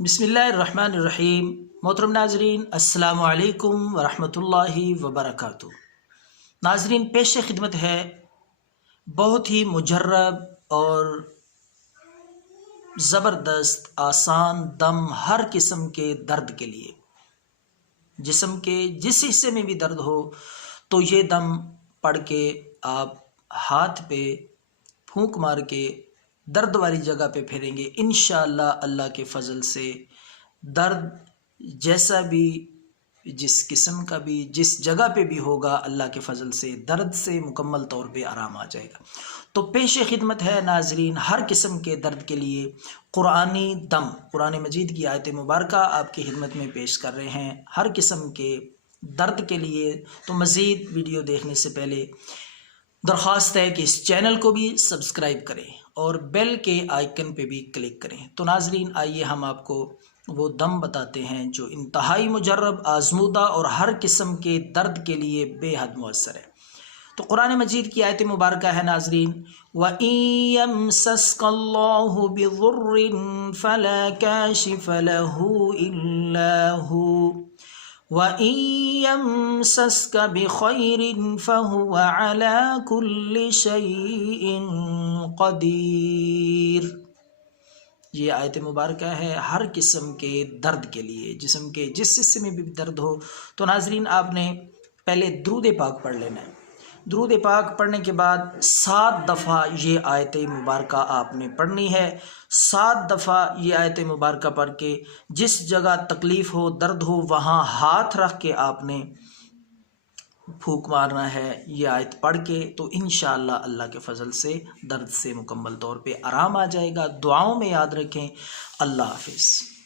بسم اللہ الرحمن الرحیم۔ محترم ناظرین، السلام علیکم ورحمۃ اللہ وبرکاتہ۔ ناظرین، پیش خدمت ہے بہت ہی مجرب اور زبردست آسان دم ہر قسم کے درد کے لیے۔ جسم کے جس حصے میں بھی درد ہو تو یہ دم پڑھ کے آپ ہاتھ پہ پھونک مار کے درد والی جگہ پہ پھیریں گے، انشاءاللہ اللہ کے فضل سے درد جیسا بھی، جس قسم کا بھی، جس جگہ پہ بھی ہوگا، اللہ کے فضل سے درد سے مکمل طور پہ آرام آ جائے گا۔ تو پیش خدمت ہے ناظرین ہر قسم کے درد کے لیے قرآنی دم، قرآن مجید کی آیت مبارکہ آپ کی خدمت میں پیش کر رہے ہیں ہر قسم کے درد کے لیے۔ تو مزید ویڈیو دیکھنے سے پہلے درخواست ہے کہ اس چینل کو بھی سبسکرائب کریں اور بیل کے آئیکن پہ بھی کلک کریں۔ تو ناظرین، آئیے ہم آپ کو وہ دم بتاتے ہیں جو انتہائی مجرب، آزمودہ اور ہر قسم کے درد کے لیے بے حد مؤثر ہے۔ تو قرآن مجید کی آیت مبارکہ ہے ناظرین، وَإِن يَمْسَسْكَ اللَّهُ بِضُرٍّ فَلَا كَاشِفَ لَهُ إِلَّا هُوَ وَإِن يَمْسَسْكَ بِخَيْرٍ فَهُوَ عَلَى كُلِّ شَيْءٍ قَدِيرٌ۔ یہ آیت مبارکہ ہے ہر قسم کے درد کے لیے، جسم کے جس حصے میں بھی درد ہو۔ تو ناظرین، آپ نے پہلے درود پاک پڑھ لینا ہے۔ درود پاک پڑھنے کے بعد 7 دفعہ یہ آیت مبارکہ آپ نے پڑھنی ہے۔ 7 دفعہ یہ آیت مبارکہ پڑھ کے جس جگہ تکلیف ہو، درد ہو، وہاں ہاتھ رکھ کے آپ نے پھونک مارنا ہے یہ آیت پڑھ کے، تو انشاءاللہ اللہ کے فضل سے درد سے مکمل طور پہ آرام آ جائے گا۔ دعاؤں میں یاد رکھیں۔ اللہ حافظ۔